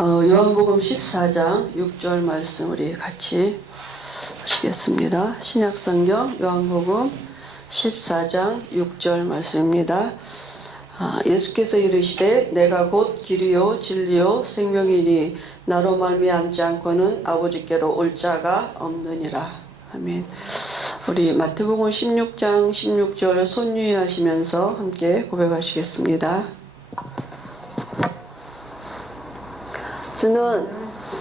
요한복음 14장 6절 말씀 우리 같이 보시겠습니다. 신약성경 요한복음 14장 6절 말씀입니다. 예수께서 이르시되 내가 곧 길이요 진리요 생명이니 나로 말미암지 않고는 아버지께로 올 자가 없느니라. 아멘. 우리 마태복음 16장 16절 손유의하시면서 함께 고백하시겠습니다. 주는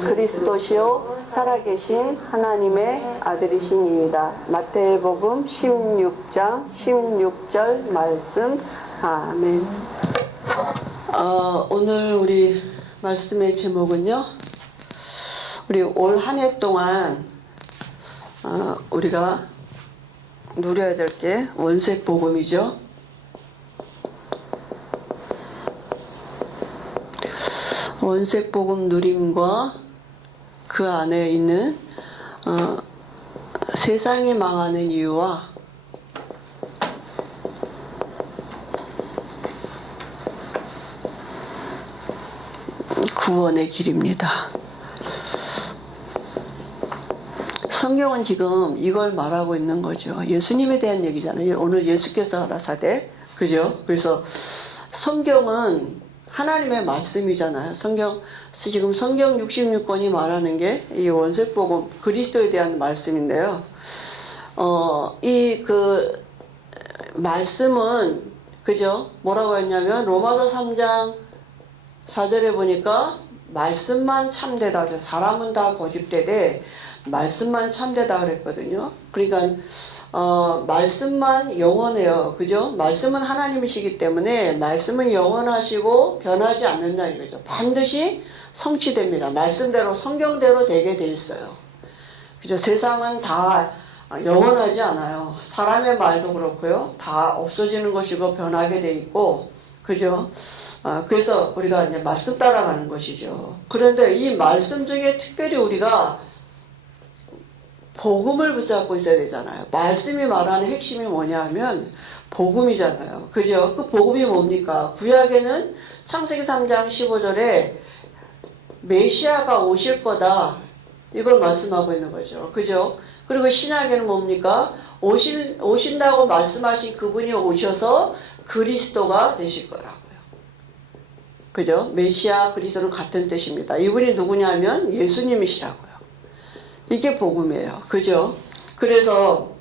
그리스도시요 살아계신 하나님의 아들이시니이다. 마태복음 16장 16절 말씀. 아멘. 오늘 우리 말씀의 제목은요, 우리 올 한 해 동안 우리가 누려야 될 게 원색복음이죠. 원색복음 누림과 그 안에 있는 세상이 망하는 이유와 구원의 길입니다. 성경은 지금 이걸 말하고 있는 거죠. 예수님에 대한 얘기잖아요. 오늘 예수께서 가라사대, 그죠? 그래서 성경은 하나님의 말씀이잖아요. 지금 성경 66권이 말하는 게 이 원색복음, 그리스도에 대한 말씀인데요. 말씀은, 그죠? 뭐라고 했냐면, 로마서 3장 4절에 보니까, 말씀만 참되다 그래서 사람은 다 거짓되되, 말씀만 참되다 그랬거든요. 그러니까, 말씀만 영원해요. 그죠? 말씀은 하나님이시기 때문에 말씀은 영원하시고 변하지 않는다 이거죠. 반드시 성취됩니다. 말씀대로 성경대로 되게 돼 있어요. 그죠? 세상은 다 영원하지 않아요. 사람의 말도 그렇고요. 다 없어지는 것이고 변하게 돼 있고, 그죠? 그래서 우리가 이제 말씀 따라가는 것이죠. 그런데 이 말씀 중에 특별히 우리가 복음을 붙잡고 있어야 되잖아요. 말씀이 말하는 핵심이 뭐냐 하면 복음이잖아요. 그죠? 그 복음이 뭡니까? 구약에는 창세기 3장 15절에 메시아가 오실 거다. 이걸 말씀하고 있는 거죠. 그죠? 그리고 신약에는 뭡니까? 오신다고 말씀하신 그분이 오셔서 그리스도가 되실 거라고요. 그죠? 메시아, 그리스도는 같은 뜻입니다. 이분이 누구냐면 예수님이시라고요. 이게 복음이에요. 그죠? 그래서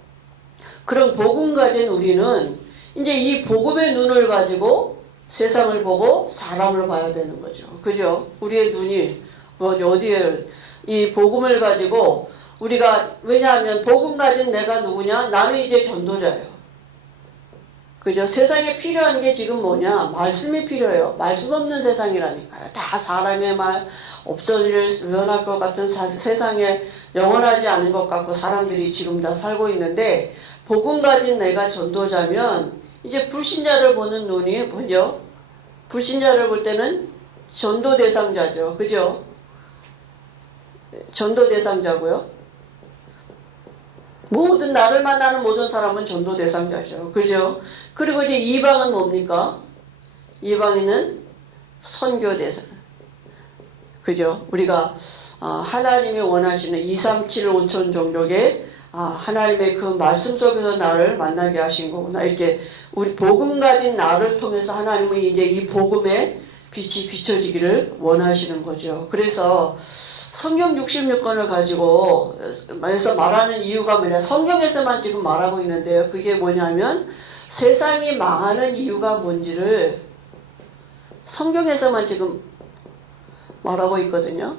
그런 복음 가진 우리는 이제 이 복음의 눈을 가지고 세상을 보고 사람을 봐야 되는 거죠. 그죠? 우리의 눈이 어디에 이 복음을 가지고 우리가, 왜냐하면 복음 가진 내가 누구냐? 나는 이제 전도자예요. 그죠? 세상에 필요한 게 지금 뭐냐? 말씀이 필요해요. 말씀 없는 세상이라니까요. 다 사람의 말, 변할 것 같은 세상에 영원하지 않은 것 같고 사람들이 지금 다 살고 있는데, 복음 가진 내가 전도자면 이제 불신자를 보는 눈이 뭐죠? 불신자를 볼 때는 전도 대상자죠. 그죠? 전도 대상자고요. 모든 나를 만나는 모든 사람은 전도 대상자죠. 그죠? 그리고 이제 이방은 뭡니까? 이방인은 선교 대상. 그죠? 우리가 하나님이 원하시는 237 5천 종족의 하나님의 그 말씀 속에서 나를 만나게 하신 거구나. 이렇게 우리 복음 가진 나를 통해서 하나님은 이제 이 복음의 빛이 비춰지기를 원하시는 거죠. 그래서 성경 66권을 가지고 말하는 이유가 뭐냐? 성경에서만 지금 말하고 있는데요. 그게 뭐냐면 세상이 망하는 이유가 뭔지를 성경에서만 지금 말하고 있거든요.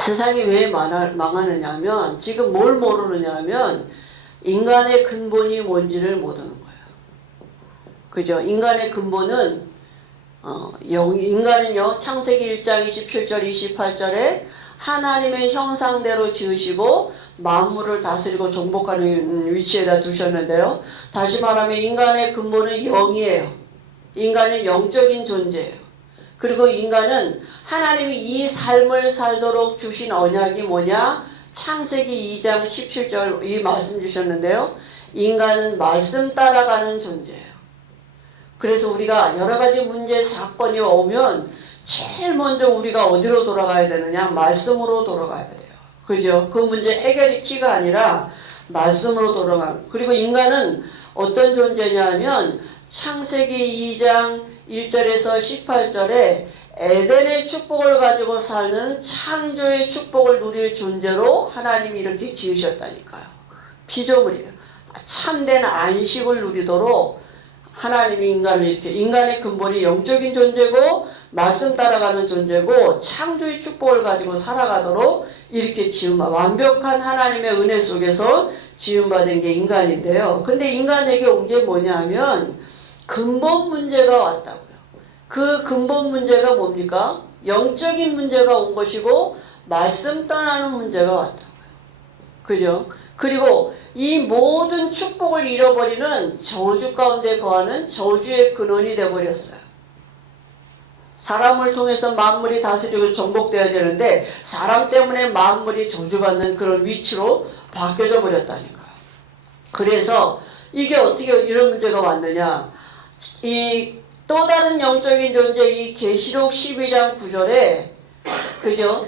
세상이 왜 망하느냐 하면 지금 뭘 모르느냐 하면 인간의 근본이 뭔지를 모르는 거예요. 그죠? 인간의 근본은 인간은요, 창세기 1장 27절 28절에 하나님의 형상대로 지으시고 만물을 다스리고 정복하는 위치에다 두셨는데요. 다시 말하면 인간의 근본은 영이에요. 인간은 영적인 존재예요. 그리고 인간은 하나님이 이 삶을 살도록 주신 언약이 뭐냐? 창세기 2장 17절 이 말씀 주셨는데요. 인간은 말씀 따라가는 존재예요. 그래서 우리가 여러 가지 문제, 사건이 오면 제일 먼저 우리가 어디로 돌아가야 되느냐? 말씀으로 돌아가야 돼요. 그죠? 그 문제 해결이 키가 아니라 말씀으로 돌아가는. 그리고 인간은 어떤 존재냐면 창세기 2장 1절에서 18절에 에덴의 축복을 가지고 사는 창조의 축복을 누릴 존재로 하나님이 이렇게 지으셨다니까요. 피조물이에요. 참된 안식을 누리도록 하나님이 인간을 이렇게, 인간의 근본이 영적인 존재고 말씀 따라가는 존재고 창조의 축복을 가지고 살아가도록 이렇게 완벽한 하나님의 은혜 속에서 지음받은 게 인간인데요. 근데 인간에게 온 게 뭐냐 하면 근본 문제가 왔다고요. 그 근본 문제가 뭡니까? 영적인 문제가 온 것이고 말씀 떠나는 문제가 왔다고요. 그죠? 그리고 이 모든 축복을 잃어버리는 저주 가운데 거하는 저주의 근원이 되어버렸어요. 사람을 통해서 만물이 다스리고 정복되어야 되는데 사람 때문에 만물이 저주받는 그런 위치로 바뀌어져 버렸다니까요. 그래서 이게 어떻게 이런 문제가 왔느냐. 이 또 다른 영적인 존재 이 계시록 12장 9절에 그죠?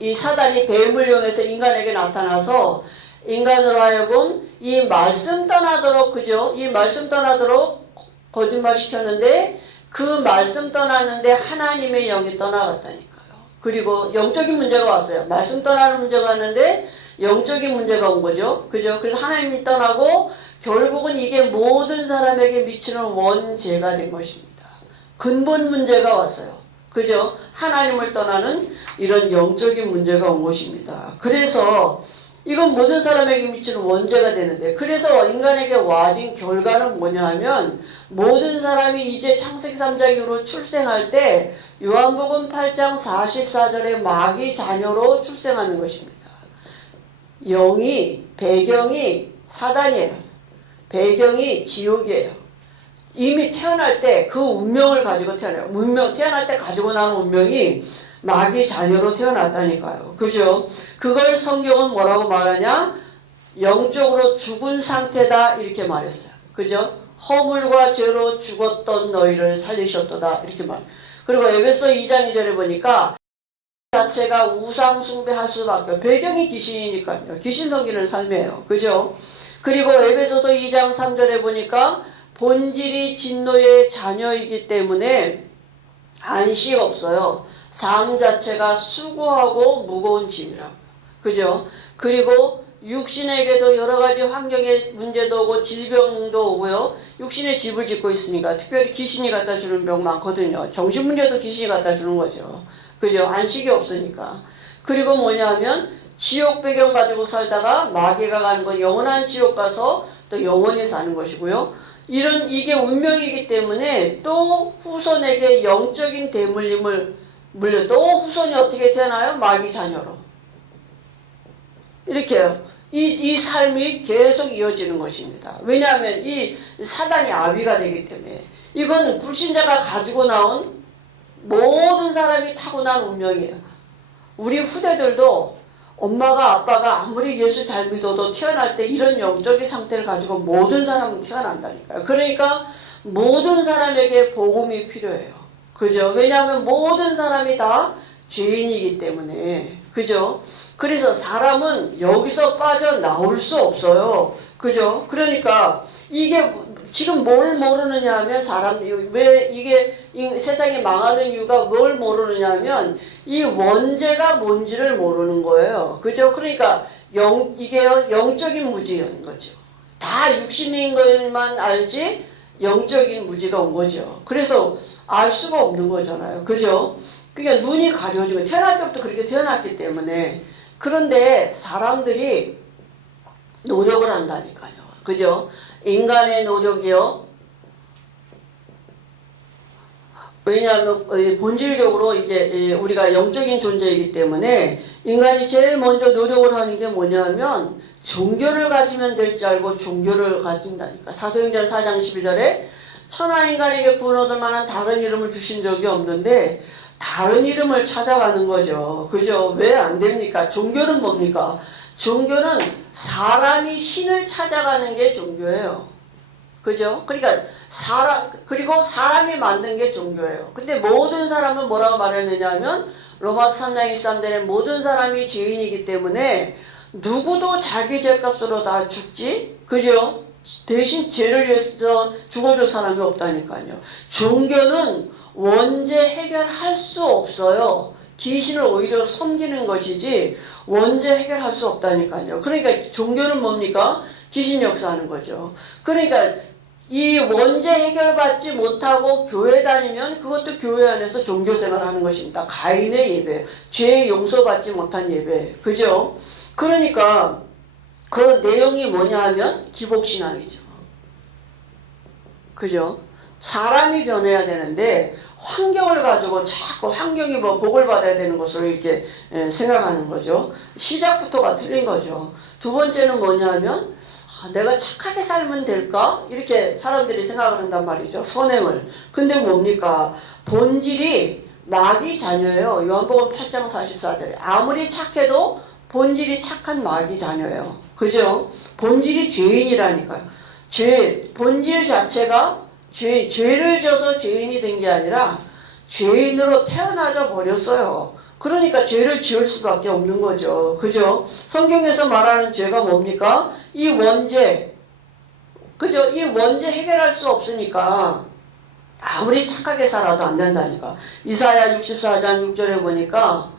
이 사단이 뱀을 이용해서 인간에게 나타나서 인간으로 하여금 이 말씀 떠나도록 그죠? 이 말씀 떠나도록 거짓말 시켰는데 그 말씀 떠나는데 하나님의 영이 떠나갔다니까요. 그리고 영적인 문제가 왔어요. 말씀 떠나는 문제가 왔는데 영적인 문제가 온 거죠. 그죠? 그래서 하나님이 떠나고 결국은 이게 모든 사람에게 미치는 원죄가 된 것입니다. 근본 문제가 왔어요. 그죠? 하나님을 떠나는 이런 영적인 문제가 온 것입니다. 그래서 이건 모든 사람에게 미치는 원죄가 되는데 그래서 인간에게 와진 결과는 뭐냐 하면 모든 사람이 이제 창세기 3장 이후로 출생할 때 요한복음 8장 44절에 마귀 자녀로 출생하는 것입니다. 배경이 사단이에요. 배경이 지옥이에요. 이미 태어날 때 그 운명을 가지고 태어나요. 태어날 때 가지고 나는 운명이 마귀 자녀로 태어났다니까요. 그죠? 그걸 성경은 뭐라고 말하냐? 영적으로 죽은 상태다 이렇게 말했어요. 그죠? 허물과 죄로 죽었던 너희를 살리셨도다 이렇게 말. 그리고 에베소 2장 2절에 보니까 자체가 우상 숭배할 수밖에 배경이 귀신이니까요. 귀신 섬기는 삶이에요. 그죠? 그리고 에베소서 2장 3절에 보니까 본질이 진노의 자녀이기 때문에 안식 없어요. 삶 자체가 수고하고 무거운 짐이라고요. 그죠? 그리고 육신에게도 여러 가지 환경의 문제도 오고 질병도 오고요. 육신의 집을 짓고 있으니까 특별히 귀신이 갖다 주는 병 많거든요. 정신 문제도 귀신이 갖다 주는 거죠. 그죠? 안식이 없으니까. 그리고 뭐냐면 지옥 배경 가지고 살다가 마귀가 가는 건 영원한 지옥 가서 또 영원히 사는 것이고요. 이게 운명이기 때문에 또 후손에게 영적인 대물림을 물려 또 후손이 어떻게 태어나요? 마귀 자녀로. 이렇게요. 이 삶이 계속 이어지는 것입니다. 왜냐하면 이 사단이 아비가 되기 때문에 이건 불신자가 가지고 나온 모든 사람이 타고난 운명이에요. 우리 후대들도 엄마가 아빠가 아무리 예수 잘 믿어도 태어날 때 이런 영적인 상태를 가지고 모든 사람은 태어난다니까요. 그러니까 모든 사람에게 복음이 필요해요. 그죠? 왜냐하면 모든 사람이 다 죄인이기 때문에. 그죠? 그래서 사람은 여기서 빠져나올 수 없어요. 그죠? 그러니까 이게 지금 뭘 모르느냐 하면 왜 이게 세상이 망하는 이유가 뭘 모르느냐 하면 이 원죄가 뭔지를 모르는 거예요. 그죠? 그러니까 이게 영적인 무지인 거죠. 다 육신인 것만 알지 영적인 무지가 온 거죠. 그래서 알 수가 없는 거잖아요. 그죠? 그러니까 눈이 가려지고 태어날 때부터 그렇게 태어났기 때문에. 그런데 사람들이 노력을 한다니까요. 그죠? 인간의 노력이요. 왜냐하면 본질적으로 이게 우리가 영적인 존재이기 때문에 인간이 제일 먼저 노력을 하는 게 뭐냐면 종교를 가지면 될 줄 알고 종교를 가진다니까. 사도행전 4장 12절에 천하 인간에게 구원 얻을 만한 다른 이름을 주신 적이 없는데 다른 이름을 찾아가는 거죠. 그죠? 왜 안 됩니까? 종교는 뭡니까? 종교는 사람이 신을 찾아가는 게 종교예요. 그죠? 그러니까 그리고 사람이 만든 게 종교예요. 근데 모든 사람은 뭐라고 말했느냐 하면 로마서 3장 13절에 모든 사람이 죄인이기 때문에 누구도 자기 죄값으로 다 죽지? 그죠? 대신 죄를 위해서 죽어줄 사람이 없다니까요. 종교는 원죄 해결할 수 없어요. 귀신을 오히려 섬기는 것이지 원죄 해결할 수 없다니까요. 그러니까 종교는 뭡니까? 귀신 역사하는 거죠. 그러니까 이 원죄 해결받지 못하고 교회 다니면 그것도 교회 안에서 종교생활을 하는 것입니다. 가인의 예배, 죄 용서받지 못한 예배, 그죠? 그러니까 그 내용이 뭐냐 하면 기복신앙이죠. 그죠? 사람이 변해야 되는데 환경을 가지고 자꾸 환경이 뭐 복을 받아야 되는 것으로 이렇게 생각하는 거죠. 시작부터가 틀린 거죠. 두 번째는 뭐냐 하면 내가 착하게 살면 될까? 이렇게 사람들이 생각을 한단 말이죠. 선행을. 근데 뭡니까? 본질이 마귀 자녀예요. 요한복음 8장 44절에. 아무리 착해도 본질이 착한 마귀 자녀예요. 그죠? 본질이 죄인이라니까요. 본질 자체가 죄를 져서 죄인이 된 게 아니라 죄인으로 태어나져 버렸어요. 그러니까 죄를 지을 수밖에 없는 거죠. 그죠? 성경에서 말하는 죄가 뭡니까? 이 원죄. 그죠? 이 원죄 해결할 수 없으니까 아무리 착하게 살아도 안 된다니까. 이사야 64장 6절에 보니까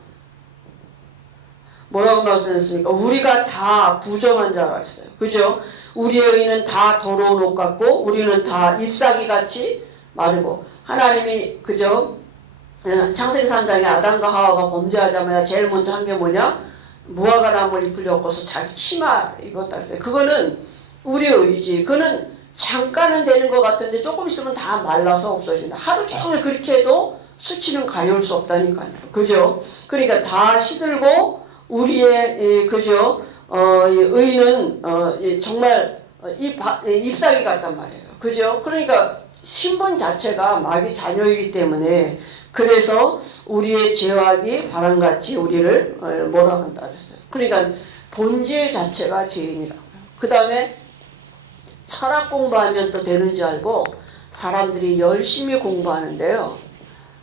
뭐라고 말씀했습니까? 우리가 다 부정한 자라 했어요. 그죠? 우리의 의는 다 더러운 옷 같고 우리는 다 잎사귀같이 마르고 하나님이 그죠? 창세기 3장에 아담과 하와가 범죄하자마자 제일 먼저 한 게 뭐냐? 무화과 나무를 잎을 엮어서 자기 치마 입었다 했어요. 그거는 우리의 의지. 그거는 잠깐은 되는 것 같은데 조금 있으면 다 말라서 없어진다. 하루 종일 그렇게 해도 수치는 가려울 수 없다니까요. 그죠? 그러니까 다 시들고 우리의 그죠? 의는 정말 잎사귀 같단 말이에요. 그죠? 그러니까 신분 자체가 마귀 자녀이기 때문에 그래서 우리의 죄악이 바람같이 우리를 몰아간다 그랬어요. 그러니까 본질 자체가 죄인이라고요. 그 다음에 철학 공부하면 또 되는지 알고 사람들이 열심히 공부하는데요.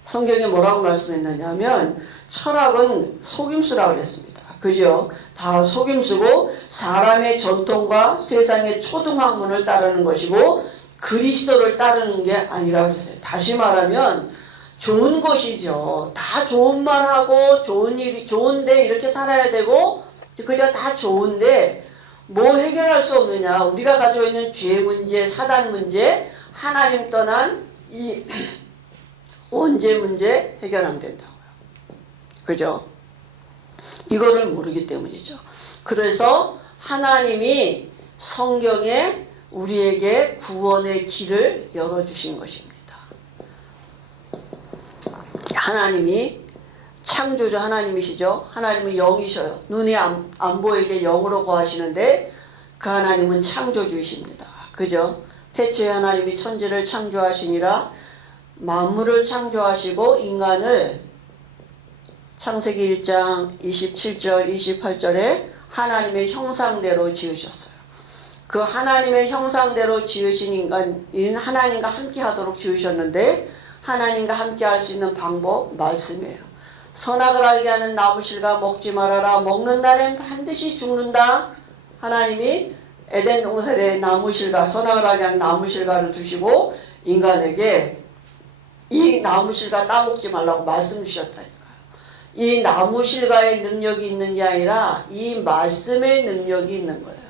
성경에 뭐라고 말씀했느냐면 철학은 속임수라고 그랬습니다. 그죠? 다 속임수고 사람의 전통과 세상의 초등학문을 따르는 것이고 그리스도를 따르는 게 아니라고 했어요. 다시 말하면 좋은 것이죠. 다 좋은 말하고 좋은 일이 좋은데 이렇게 살아야 되고 그저 다 좋은데 뭐 해결할 수 없느냐. 우리가 가지고 있는 죄 문제, 사단 문제, 하나님 떠난 이 원죄 문제 해결하면 된다고요. 그죠? 이거를 모르기 때문이죠. 그래서 하나님이 성경에 우리에게 구원의 길을 열어주신 것입니다. 하나님이 창조주 하나님이시죠. 하나님은 영이셔요. 눈이 안 보이게 영으로 거하시는데 그 하나님은 창조주이십니다. 그죠? 태초에 하나님이 천지를 창조하시니라 만물을 창조하시고 인간을 창세기 1장 27절 28절에 하나님의 형상대로 지으셨어요. 그 하나님의 형상대로 지으신 인간인 하나님과 함께 하도록 지으셨는데 하나님과 함께 할 수 있는 방법 말씀이에요. 선악을 알게 하는 나무실과 먹지 말아라. 먹는 날엔 반드시 죽는다. 하나님이 에덴 동산에 나무실과 선악을 알게 하는 나무실과를 두시고 인간에게 이 나무실과 따먹지 말라고 말씀 주셨다니까요. 이 나무실과의 능력이 있는 게 아니라 이 말씀의 능력이 있는 거예요.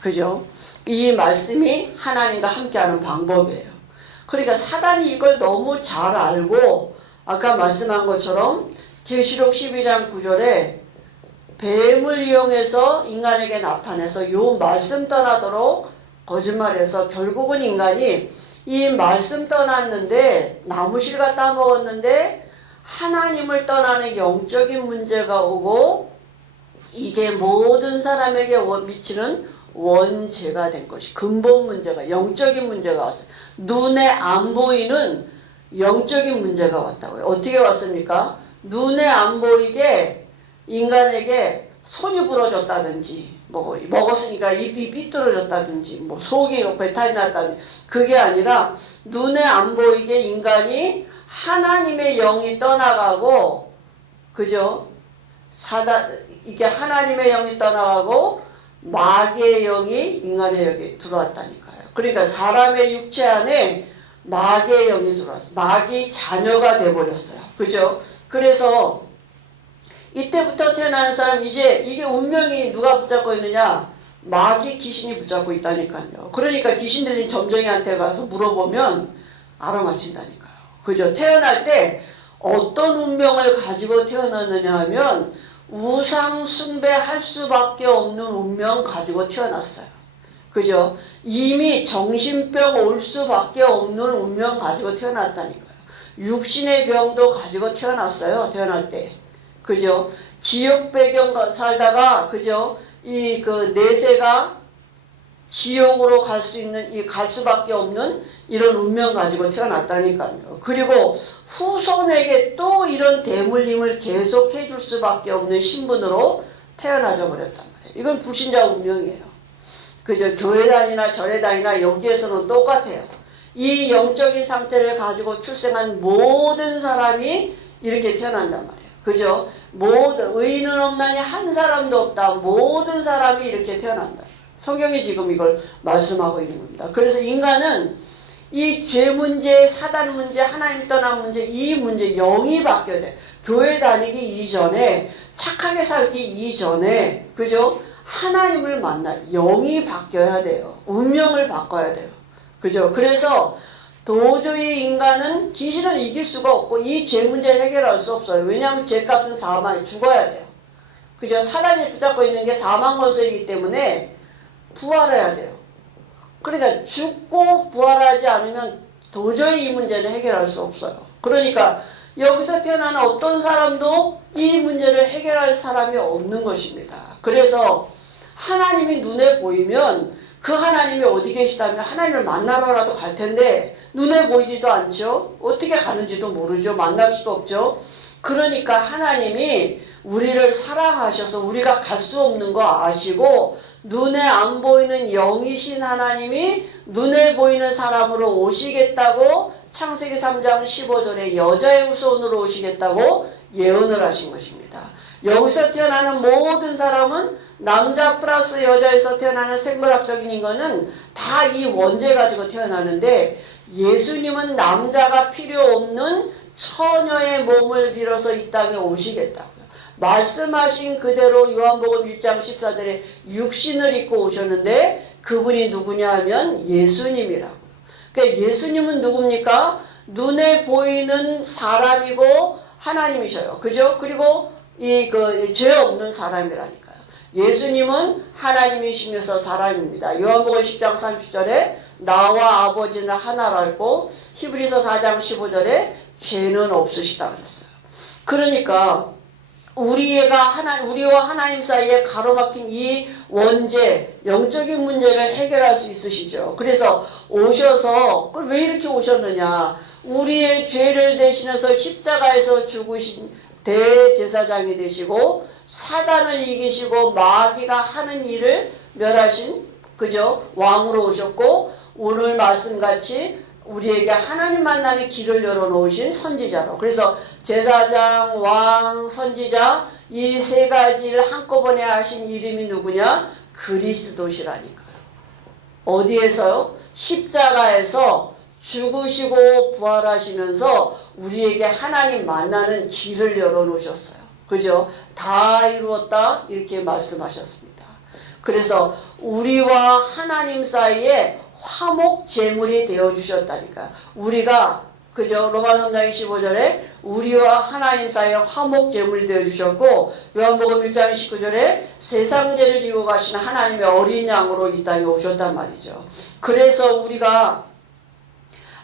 그죠? 이 말씀이 하나님과 함께하는 방법이에요. 그러니까 사단이 이걸 너무 잘 알고 아까 말씀한 것처럼 계시록 12장 9절에 뱀을 이용해서 인간에게 나타내서 요 말씀 떠나도록 거짓말해서 결국은 인간이 이 말씀 떠났는데 나무실과 따먹었는데 하나님을 떠나는 영적인 문제가 오고 이게 모든 사람에게 미치는 원죄가 된 것이 근본 문제가 영적인 문제가 왔어요. 눈에 안 보이는 영적인 문제가 왔다고요. 어떻게 왔습니까? 눈에 안 보이게 인간에게 손이 부러졌다든지 뭐 먹었으니까 입이 삐뚤어졌다든지 뭐 속이 배탈이 났다든지 그게 아니라 눈에 안 보이게 인간이 하나님의 영이 떠나가고 그죠? 이게 하나님의 영이 떠나가고 마귀의 영이 인간의 영에 들어왔다니까요. 그러니까 사람의 육체 안에 마귀의 영이 들어왔어요. 마귀 자녀가 돼버렸어요. 그죠? 그래서 이때부터 태어나는 사람 이제 이게 운명이 누가 붙잡고 있느냐? 마귀 귀신이 붙잡고 있다니까요. 그러니까 귀신 들린 점쟁이한테 가서 물어보면 알아맞힌다니까요. 그죠? 태어날 때 어떤 운명을 가지고 태어났느냐 하면 우상 숭배할 수밖에 없는 운명 가지고 태어났어요. 그죠? 이미 정신병 올 수밖에 없는 운명 가지고 태어났다니까요. 육신의 병도 가지고 태어났어요. 태어날 때. 그죠? 지옥 배경 살다가 그죠? 이 그 내세가 지옥으로 갈 수 있는 갈 수밖에 없는 이런 운명 가지고 태어났다니까요. 그리고 후손에게 또 이런 대물림을 계속 해줄 수밖에 없는 신분으로 태어나져 버렸단 말이에요. 이건 불신자 운명이에요. 그저 교회 다니나 절에 다니나 여기에서는 똑같아요. 이 영적인 상태를 가지고 출생한 모든 사람이 이렇게 태어난단 말이에요. 그죠? 모든 의인은 없나니 한 사람도 없다. 모든 사람이 이렇게 태어난다. 성경이 지금 이걸 말씀하고 있는 겁니다. 그래서 인간은 이 죄 문제, 사단 문제, 하나님 떠난 문제, 이 문제 영이 바뀌어야 돼. 교회 다니기 이전에 착하게 살기 이전에 그죠? 하나님을 만나 영이 바뀌어야 돼요. 운명을 바꿔야 돼요. 그죠? 그래서 도저히 인간은 귀신을 이길 수가 없고 이 죄 문제 해결할 수 없어요. 왜냐하면 죄값은 사망이 죽어야 돼요. 그죠? 사단이 붙잡고 있는 게 사망 원소이기 때문에 부활해야 돼요. 그러니까 죽고 부활하지 않으면 도저히 이 문제를 해결할 수 없어요. 그러니까 여기서 태어나는 어떤 사람도 이 문제를 해결할 사람이 없는 것입니다. 그래서 하나님이 눈에 보이면 그 하나님이 어디 계시다면 하나님을 만나러라도 갈 텐데 눈에 보이지도 않죠. 어떻게 가는지도 모르죠. 만날 수도 없죠. 그러니까 하나님이 우리를 사랑하셔서 우리가 갈 수 없는 거 아시고 눈에 안 보이는 영이신 하나님이 눈에 보이는 사람으로 오시겠다고 창세기 3장 15절에 여자의 후손으로 오시겠다고 예언을 하신 것입니다. 여기서 태어나는 모든 사람은 남자 플러스 여자에서 태어나는 생물학적인 인간은 다 이 원죄 가지고 태어나는데 예수님은 남자가 필요 없는 처녀의 몸을 빌어서 이 땅에 오시겠다고요. 말씀하신 그대로 요한복음 1장 14절에 육신을 입고 오셨는데 그분이 누구냐 하면 예수님이라고요. 그러니까 예수님은 누굽니까? 눈에 보이는 사람이고 하나님이셔요. 그죠? 그리고 죄 없는 사람이라니까요. 예수님은 하나님이시면서 사람입니다. 요한복음 10장 30절에 나와 아버지는 하나라고 히브리서 4장 15절에 죄는 없으시다 그랬어요. 그러니까 우리와 하나님 사이에 가로막힌 이 원죄, 영적인 문제를 해결할 수 있으시죠. 그래서 오셔서 왜 이렇게 오셨느냐? 우리의 죄를 대신해서 십자가에서 죽으신 대제사장이 되시고 사단을 이기시고 마귀가 하는 일을 멸하신 그죠? 왕으로 오셨고 오늘 말씀같이 우리에게 하나님 만나는 길을 열어놓으신 선지자로. 그래서 제사장, 왕, 선지자 이 세 가지를 한꺼번에 하신 이름이 누구냐? 그리스도시라니까요. 어디에서요? 십자가에서 죽으시고 부활하시면서 우리에게 하나님 만나는 길을 열어놓으셨어요. 그죠? 다 이루었다 이렇게 말씀하셨습니다. 그래서 우리와 하나님 사이에 화목 제물이 되어주셨다니까. 우리가 그죠? 로마서 3장 15절에 우리와 하나님 사이에 화목 제물이 되어주셨고 요한복음 1장 19절에 세상 죄를 지고 가시는 하나님의 어린 양으로 이 땅에 오셨단 말이죠. 그래서 우리가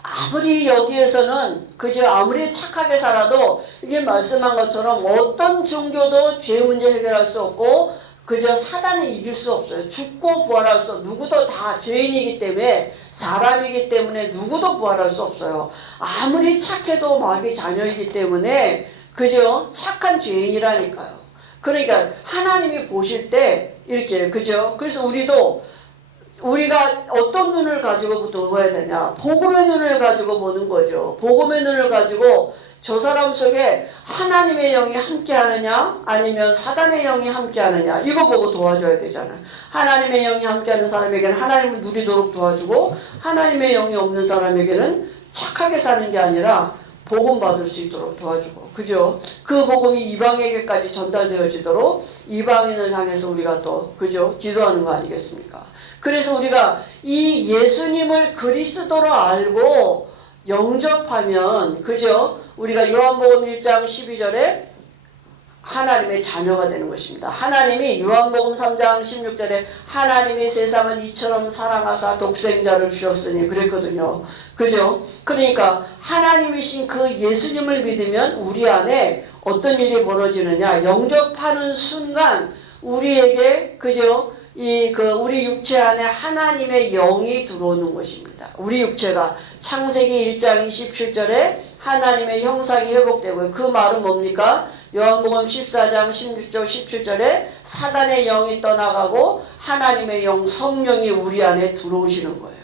아무리 여기에서는 그저 아무리 착하게 살아도 이게 말씀한 것처럼 어떤 종교도 죄 문제 해결할 수 없고 그저 사단을 이길 수 없어요. 죽고 부활할 수 없어요. 누구도 다 죄인이기 때문에 사람이기 때문에 누구도 부활할 수 없어요. 아무리 착해도 마귀 자녀이기 때문에 그저 착한 죄인이라니까요. 그러니까 하나님이 보실 때 이렇게 그죠? 그래서 우리가 어떤 눈을 가지고 보아야 되냐? 복음의 눈을 가지고 보는 거죠. 복음의 눈을 가지고 저 사람 속에 하나님의 영이 함께하느냐 아니면 사단의 영이 함께하느냐 이거 보고 도와줘야 되잖아요. 하나님의 영이 함께하는 사람에게는 하나님을 누리도록 도와주고 하나님의 영이 없는 사람에게는 착하게 사는 게 아니라 복음 받을 수 있도록 도와주고 그죠? 그 복음이 이방에게까지 전달되어지도록 이방인을 향해서 우리가 또 그죠? 기도하는 거 아니겠습니까? 그래서 우리가 이 예수님을 그리스도로 알고 영접하면 그죠? 우리가 요한복음 1장 12절에 하나님의 자녀가 되는 것입니다. 하나님이 요한복음 3장 16절에 하나님이 세상을 이처럼 사랑하사 독생자를 주셨으니 그랬거든요. 그죠? 그러니까 하나님이신 그 예수님을 믿으면 우리 안에 어떤 일이 벌어지느냐? 영접하는 순간 우리에게 그죠? 우리 육체 안에 하나님의 영이 들어오는 것입니다. 우리 육체가 창세기 1장 27절에 하나님의 형상이 회복되고요. 그 말은 뭡니까? 요한복음 14장 16절 17절에 사단의 영이 떠나가고 하나님의 영 성령이 우리 안에 들어오시는 거예요.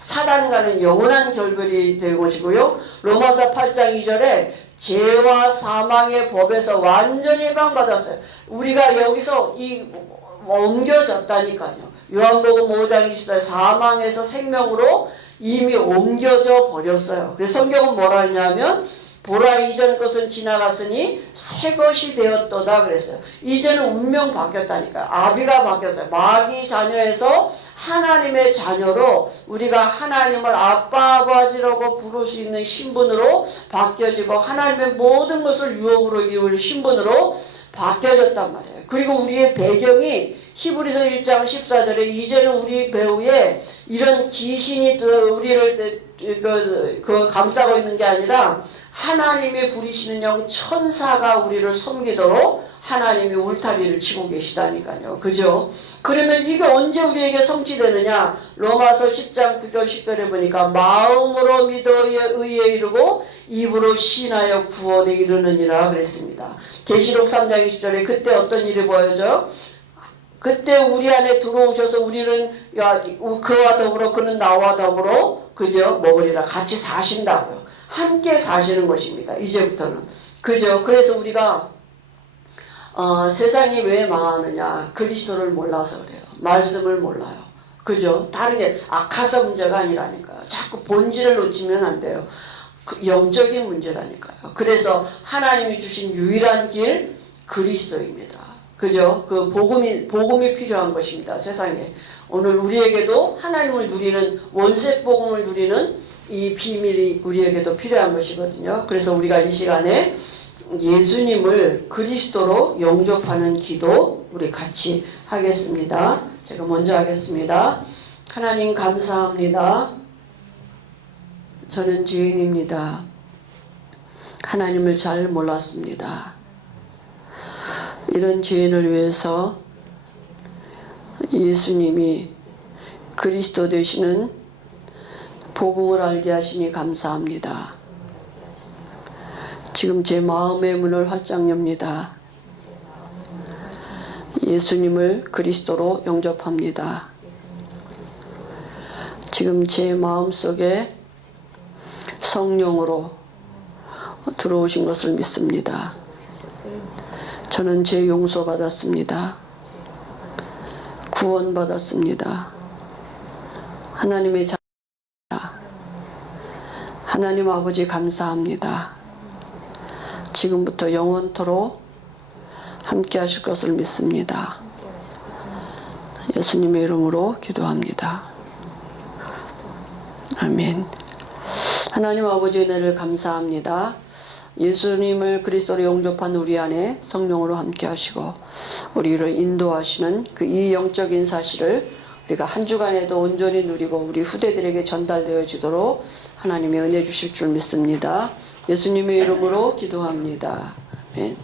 사단과는 영원한 결별이 되는 것이고요. 로마서 8장 2절에 죄와 사망의 법에서 완전히 해방받았어요. 우리가 여기서 옮겨졌다니까요. 요한복음 5장 20절 사망에서 생명으로 이미 옮겨져 버렸어요. 그래서 성경은 뭐라 했냐면 보라 이전 것은 지나갔으니 새 것이 되었도다 그랬어요. 이제는 운명 바뀌었다니까요. 아비가 바뀌었어요. 마귀 자녀에서 하나님의 자녀로 우리가 하나님을 아빠 아버지라고 부를 수 있는 신분으로 바뀌어지고 하나님의 모든 것을 유업으로 이룰 신분으로 바뀌어졌단 말이에요. 그리고 우리의 배경이 히브리서 1장 14절에 이제는 우리 배후에 이런 귀신이 우리를 감싸고 있는 게 아니라 하나님의 부리시는 영 천사가 우리를 섬기도록 하나님이 울타리를 치고 계시다니까요. 그죠? 그러면 이게 언제 우리에게 성취되느냐? 로마서 10장 9절 10절에 보니까 마음으로 믿어 의에 이르고 입으로 신하여 구원에 이르느니라 그랬습니다. 계시록 3장 20절에 그때 어떤 일이 보여져요? 그때 우리 안에 들어오셔서 우리는 그와 더불어 그는 나와 더불어 그죠? 먹으리라 같이 사신다고요. 함께 사시는 것입니다. 이제부터는. 그죠? 그래서 우리가 세상이 왜 망하느냐? 그리스도를 몰라서 그래요. 말씀을 몰라요. 그죠? 다른 게 악해서 문제가 아니라니까요. 자꾸 본질을 놓치면 안 돼요. 영적인 문제라니까요. 그래서 하나님이 주신 유일한 길 그리스도입니다. 그죠? 그 복음이 필요한 것입니다. 세상에. 오늘 우리에게도 하나님을 누리는 원색 복음을 누리는 이 비밀이 우리에게도 필요한 것이거든요. 그래서 우리가 이 시간에 예수님을 그리스도로 영접하는 기도 우리 같이 하겠습니다. 제가 먼저 하겠습니다. 하나님 감사합니다. 저는 죄인입니다. 하나님을 잘 몰랐습니다. 이런 죄인을 위해서 예수님이 그리스도 되시는 복음을 알게 하시니 감사합니다. 지금 제 마음의 문을 활짝 엽니다. 예수님을 그리스도로 영접합니다. 지금 제 마음속에 성령으로 들어오신 것을 믿습니다. 저는 죄 용서받았습니다. 구원받았습니다. 하나님의 하나님 아버지 감사합니다. 지금부터 영원토록 함께 하실 것을 믿습니다. 예수님의 이름으로 기도합니다. 아멘. 하나님 아버지 은혜를 감사합니다. 예수님을 그리스도로 영접한 우리 안에 성령으로 함께 하시고 우리를 인도하시는 그 이 영적인 사실을 우리가 한 주간에도 온전히 누리고 우리 후대들에게 전달되어지도록 하나님의 은혜 주실 줄 믿습니다. 예수님의 이름으로 기도합니다. 아멘.